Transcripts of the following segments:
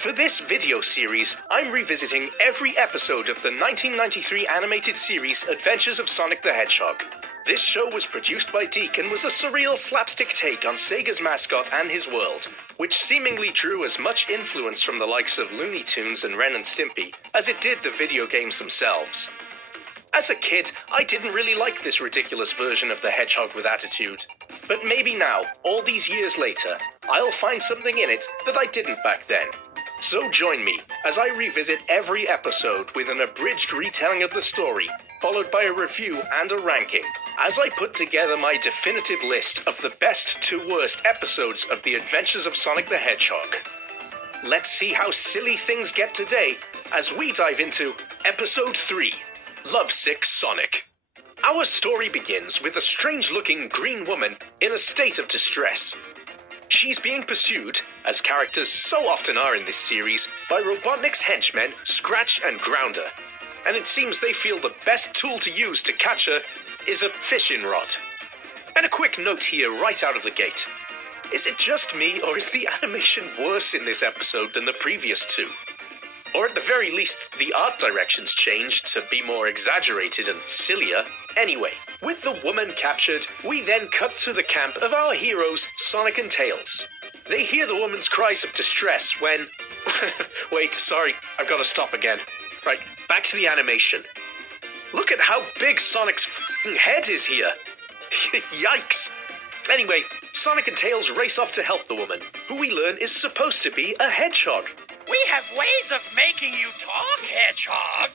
For this video series, I'm revisiting every episode of the 1993 animated series Adventures of Sonic the Hedgehog. This show was produced by Deke and was a surreal slapstick take on Sega's mascot and his world, which seemingly drew as much influence from the likes of Looney Tunes and Ren and Stimpy as it did the video games themselves. As a kid, I didn't really like this ridiculous version of the Hedgehog with attitude. But maybe now, all these years later, I'll find something in it that I didn't back then. So join me as I revisit every episode with an abridged retelling of the story, followed by a review and a ranking, as I put together my definitive list of the best to worst episodes of The Adventures of Sonic the Hedgehog. Let's see how silly things get today as we dive into Episode 3, Lovesick Sonic. Our story begins with a strange-looking green woman in a state of distress. She's being pursued, as characters so often are in this series, by Robotnik's henchmen, Scratch and Grounder. And it seems they feel the best tool to use to catch her is a fishing rod. And a quick note here right out of the gate. Is it just me, or is the animation worse in this episode than the previous two? Or at the very least, the art directions changed to be more exaggerated and sillier. Anyway, with the woman captured, we then cut to the camp of our heroes, Sonic and Tails. They hear the woman's cries of distress when... Wait, sorry, I've got to stop again. Right, back to the animation. Look at how big Sonic's f***ing head is here. Yikes. Anyway, Sonic and Tails race off to help the woman, who we learn is supposed to be a hedgehog. We have ways of making you talk, Hedgehog.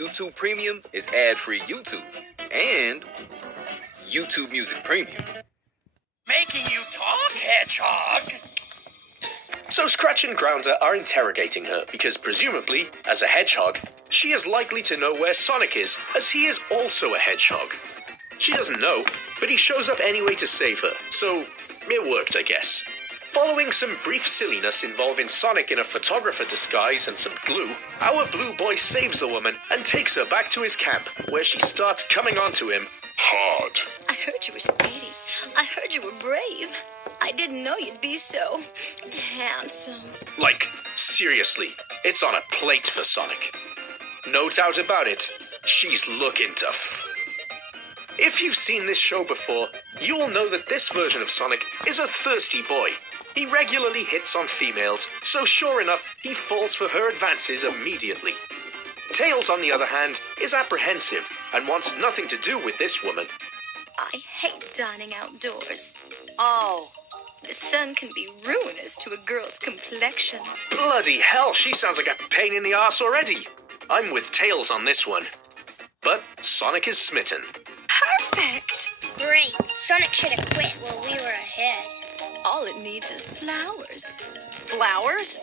YouTube Premium is ad-free YouTube and YouTube Music Premium. Making you talk, Hedgehog. So Scratch and Grounder are interrogating her because presumably, as a hedgehog, she is likely to know where Sonic is, as he is also a hedgehog. She doesn't know, but he shows up anyway to save her, so it worked, I guess. Following some brief silliness involving Sonic in a photographer disguise and some glue, our blue boy saves the woman and takes her back to his camp, where she starts coming onto him hard. I heard you were speedy. I heard you were brave. I didn't know you'd be so handsome. Like, seriously, it's on a plate for Sonic. No doubt about it, she's looking to If you've seen this show before, you will know that this version of Sonic is a thirsty boy. He regularly hits on females, so sure enough, he falls for her advances immediately. Tails, on the other hand, is apprehensive and wants nothing to do with this woman. I hate dining outdoors. Oh. The sun can be ruinous to a girl's complexion. Bloody hell, she sounds like a pain in the arse already. I'm with Tails on this one. But Sonic is smitten. Perfect! Great. Sonic should have quit while we were ahead. All it needs is flowers. Flowers?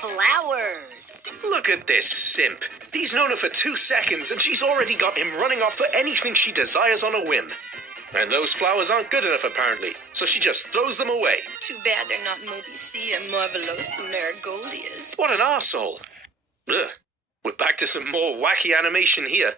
Flowers. Look at this simp. He's known her for 2 seconds and she's already got him running off for anything she desires on a whim. And those flowers aren't good enough apparently, so she just throws them away. Too bad they're not Moby and Marvelous Marigoldias. What an arsehole. Ugh. We're back to some more wacky animation here.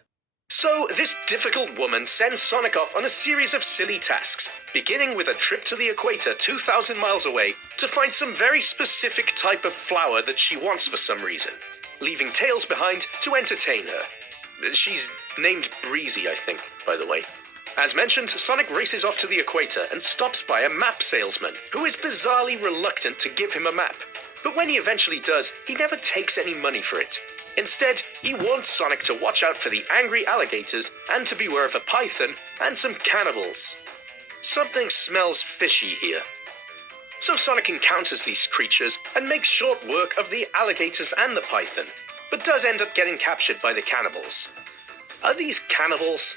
So, this difficult woman sends Sonic off on a series of silly tasks, beginning with a trip to the equator 2,000 miles away to find some very specific type of flower that she wants for some reason, leaving Tails behind to entertain her. She's named Breezy, I think, by the way. As mentioned, Sonic races off to the equator and stops by a map salesman, who is bizarrely reluctant to give him a map. But when he eventually does, he never takes any money for it. Instead, he warns Sonic to watch out for the angry alligators and to beware of a python and some cannibals. Something smells fishy here. So Sonic encounters these creatures and makes short work of the alligators and the python, but does end up getting captured by the cannibals. Are these cannibals?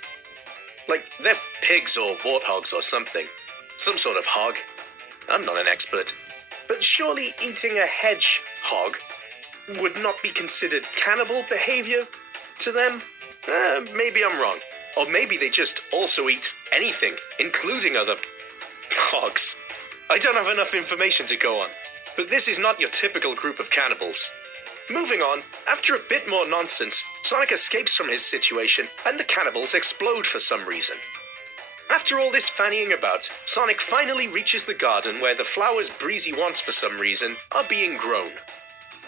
Like, they're pigs or warthogs or something. Some sort of hog. I'm not an expert. But surely eating a hedgehog would not be considered cannibal behavior to them? Maybe I'm wrong. Or maybe they just also eat anything, including other hogs. I don't have enough information to go on, but this is not your typical group of cannibals. Moving on, after a bit more nonsense, Sonic escapes from his situation and the cannibals explode for some reason. After all this fannying about, Sonic finally reaches the garden where the flowers Breezy wants for some reason are being grown.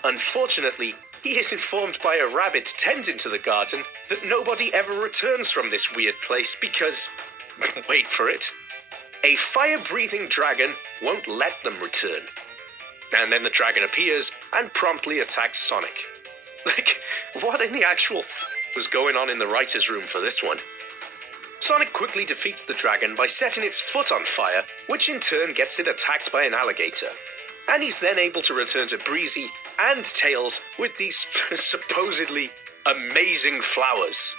Unfortunately, he is informed by a rabbit tending to the garden that nobody ever returns from this weird place because, wait for it, a fire-breathing dragon won't let them return. And then the dragon appears and promptly attacks Sonic. Like, what in the actual was going on in the writer's room for this one? Sonic quickly defeats the dragon by setting its foot on fire, which in turn gets it attacked by an alligator. And he's then able to return to Breezy and Tails with these supposedly amazing flowers.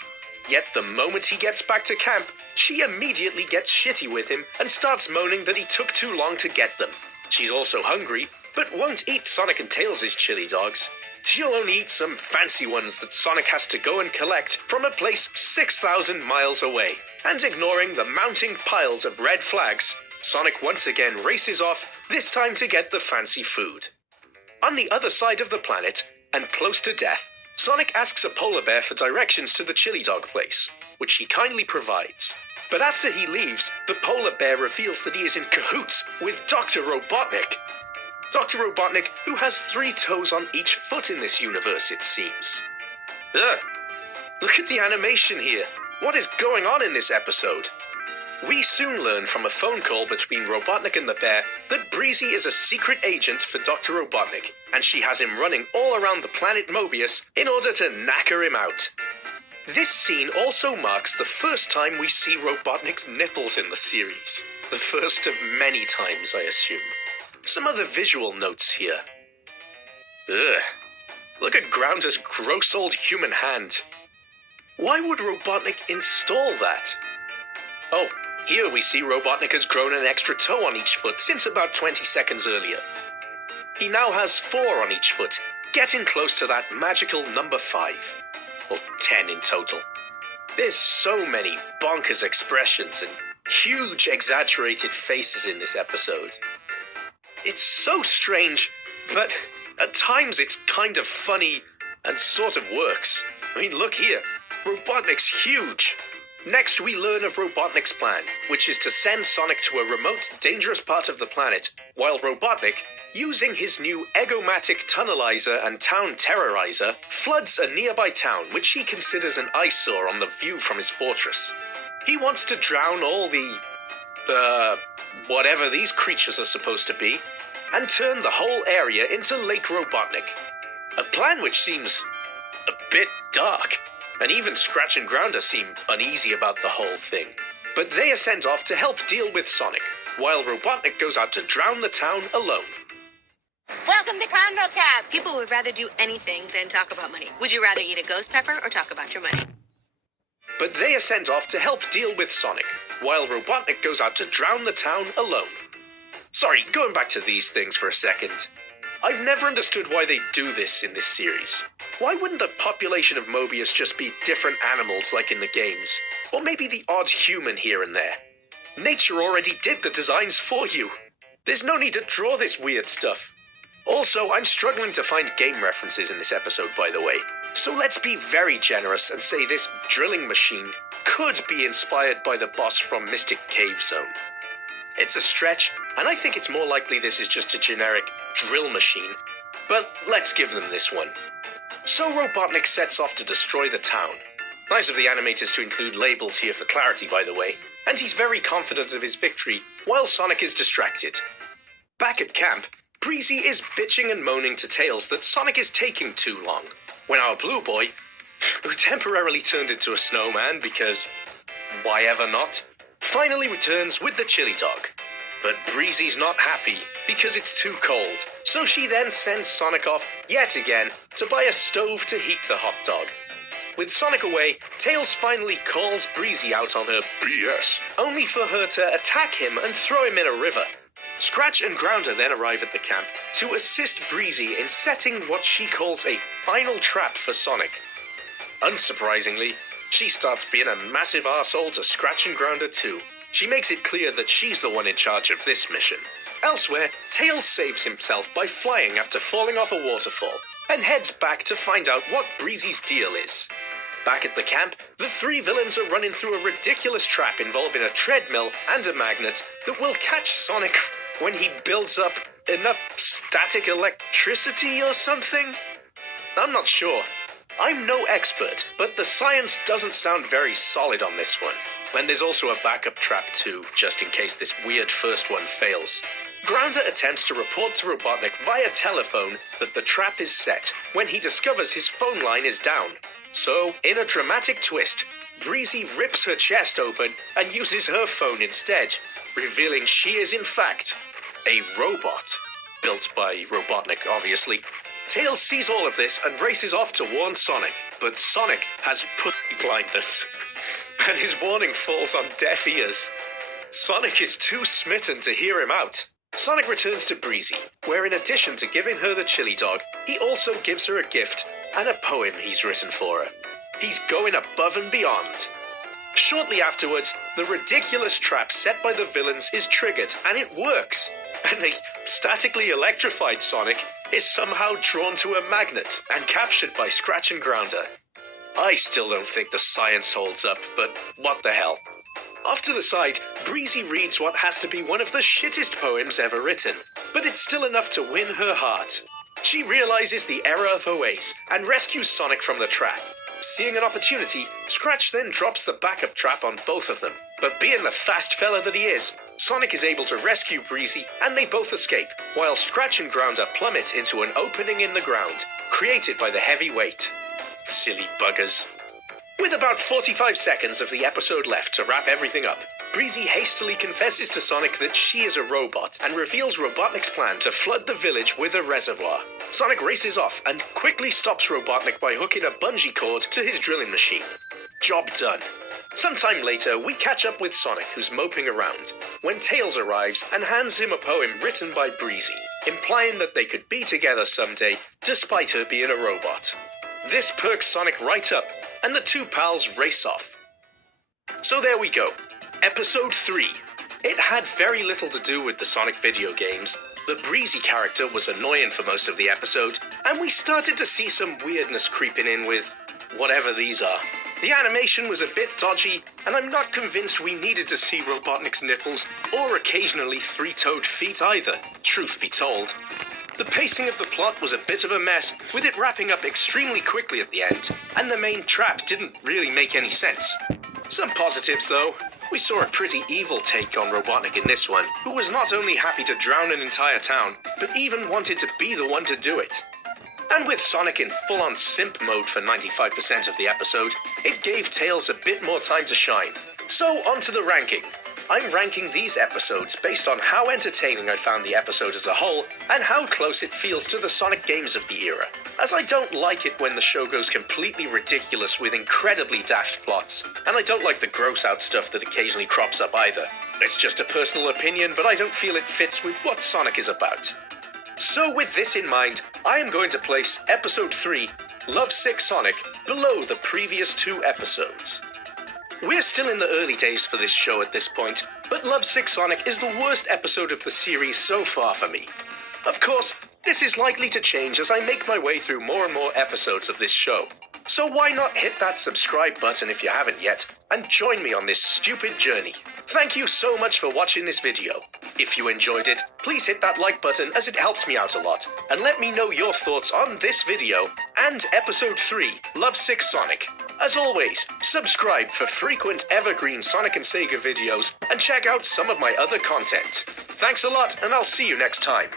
Yet the moment he gets back to camp, she immediately gets shitty with him and starts moaning that he took too long to get them. She's also hungry, but won't eat Sonic and Tails' chili dogs. She'll only eat some fancy ones that Sonic has to go and collect from a place 6,000 miles away. And ignoring the mounting piles of red flags, Sonic once again races off, this time to get the fancy food. On the other side of the planet, and close to death, Sonic asks a polar bear for directions to the chili dog place, which he kindly provides. But after he leaves, the polar bear reveals that he is in cahoots with Dr. Robotnik. Dr. Robotnik, who has 3 toes on each foot in this universe, it seems. Ugh. Look at the animation here. What is going on in this episode? We soon learn from a phone call between Robotnik and the bear that Breezy is a secret agent for Dr. Robotnik, and she has him running all around the planet Mobius in order to knacker him out. This scene also marks the first time we see Robotnik's nipples in the series. The first of many times, I assume. Some other visual notes here. Ugh. Look at Grounder's gross old human hand. Why would Robotnik install that? Oh, here we see Robotnik has grown an extra toe on each foot since about 20 seconds earlier. He now has 4 on each foot, getting close to that magical number 5. Or 10 in total. There's so many bonkers expressions and huge exaggerated faces in this episode. It's so strange, but at times it's kind of funny and sort of works. I mean, look here. Robotnik's huge. Next, we learn of Robotnik's plan, which is to send Sonic to a remote, dangerous part of the planet, while Robotnik, using his new Egomatic Tunnelizer and Town Terrorizer, floods a nearby town which he considers an eyesore on the view from his fortress. He wants to drown all the whatever these creatures are supposed to be, and turn the whole area into Lake Robotnik. A plan which seems a bit dark, and even Scratch and Grounder seem uneasy about the whole thing. But they are sent off to help deal with Sonic, while Robotnik goes out to drown the town alone. Welcome to Condo Cab! People would rather do anything than talk about money. Would you rather eat a ghost pepper or talk about your money? But they are sent off to help deal with Sonic, while Robotnik goes out to drown the town alone. Sorry, going back to these things for a second. I've never understood why they do this in this series. Why wouldn't the population of Mobius just be different animals like in the games? Or maybe the odd human here and there? Nature already did the designs for you. There's no need to draw this weird stuff. Also, I'm struggling to find game references in this episode, by the way. So let's be very generous and say this drilling machine could be inspired by the boss from Mystic Cave Zone. It's a stretch, and I think it's more likely this is just a generic drill machine. But let's give them this one. So Robotnik sets off to destroy the town. Nice of the animators to include labels here for clarity, by the way. And he's very confident of his victory, while Sonic is distracted. Back at camp, Breezy is bitching and moaning to Tails that Sonic is taking too long, when our blue boy, who temporarily turned into a snowman because why ever not, finally returns with the chili dog. But Breezy's not happy because it's too cold, so she then sends Sonic off yet again to buy a stove to heat the hot dog. With Sonic away, Tails finally calls Breezy out on her BS, only for her to attack him and throw him in a river. Scratch and Grounder then arrive at the camp to assist Breezy in setting what she calls a final trap for Sonic. Unsurprisingly, she starts being a massive arsehole to Scratch and Grounder too. She makes it clear that she's the one in charge of this mission. Elsewhere, Tails saves himself by flying after falling off a waterfall, and heads back to find out what Breezy's deal is. Back at the camp, the three villains are running through a ridiculous trap involving a treadmill and a magnet that will catch Sonic when he builds up enough static electricity or something? I'm not sure. I'm no expert, but the science doesn't sound very solid on this one. And there's also a backup trap too, just in case this weird first one fails. Grounder attempts to report to Robotnik via telephone that the trap is set when he discovers his phone line is down. So, in a dramatic twist, Breezy rips her chest open and uses her phone instead, revealing she is in fact a robot. Built by Robotnik, obviously. Tails sees all of this and races off to warn Sonic, but Sonic has pussy blindness, and his warning falls on deaf ears. Sonic is too smitten to hear him out. Sonic returns to Breezy, where in addition to giving her the chili dog, he also gives her a gift and a poem he's written for her. He's going above and beyond. Shortly afterwards, the ridiculous trap set by the villains is triggered, and it works. And a statically electrified Sonic is somehow drawn to a magnet and captured by Scratch and Grounder. I still don't think the science holds up, but what the hell. Off to the side, Breezy reads what has to be one of the shittest poems ever written, but it's still enough to win her heart. She realizes the error of her ways and rescues Sonic from the trap. Seeing an opportunity, Scratch then drops the backup trap on both of them. But being the fast fella that he is, Sonic is able to rescue Breezy and they both escape, while Scratch and Grounder plummet into an opening in the ground, created by the heavy weight. Silly buggers. With about 45 seconds of the episode left to wrap everything up, Breezy hastily confesses to Sonic that she is a robot and reveals Robotnik's plan to flood the village with a reservoir. Sonic races off and quickly stops Robotnik by hooking a bungee cord to his drilling machine. Job done. Sometime later, we catch up with Sonic, who's moping around, when Tails arrives and hands him a poem written by Breezy, implying that they could be together someday, despite her being a robot. This perks Sonic right up, and the two pals race off. So there we go. Episode 3. It had very little to do with the Sonic video games. The Breezy character was annoying for most of the episode, and we started to see some weirdness creeping in with whatever these are. The animation was a bit dodgy, and I'm not convinced we needed to see Robotnik's nipples or occasionally three-toed feet either, truth be told. The pacing of the plot was a bit of a mess, with it wrapping up extremely quickly at the end, and the main trap didn't really make any sense. Some positives though. We saw a pretty evil take on Robotnik in this one, who was not only happy to drown an entire town, but even wanted to be the one to do it. And with Sonic in full-on simp mode for 95% of the episode, it gave Tails a bit more time to shine. So onto the ranking. I'm ranking these episodes based on how entertaining I found the episode as a whole, and how close it feels to the Sonic games of the era, as I don't like it when the show goes completely ridiculous with incredibly daft plots, and I don't like the gross-out stuff that occasionally crops up either. It's just a personal opinion, but I don't feel it fits with what Sonic is about. So with this in mind, I am going to place Episode 3, Lovesick Sonic, below the previous two episodes. We're still in the early days for this show at this point, but Lovesick Sonic is the worst episode of the series so far for me. Of course, this is likely to change as I make my way through more and more episodes of this show. So why not hit that subscribe button if you haven't yet, and join me on this stupid journey. Thank you so much for watching this video. If you enjoyed it, please hit that like button as it helps me out a lot, and let me know your thoughts on this video and Episode 3, Lovesick Sonic. As always, subscribe for frequent evergreen Sonic and Sega videos, and check out some of my other content. Thanks a lot, and I'll see you next time.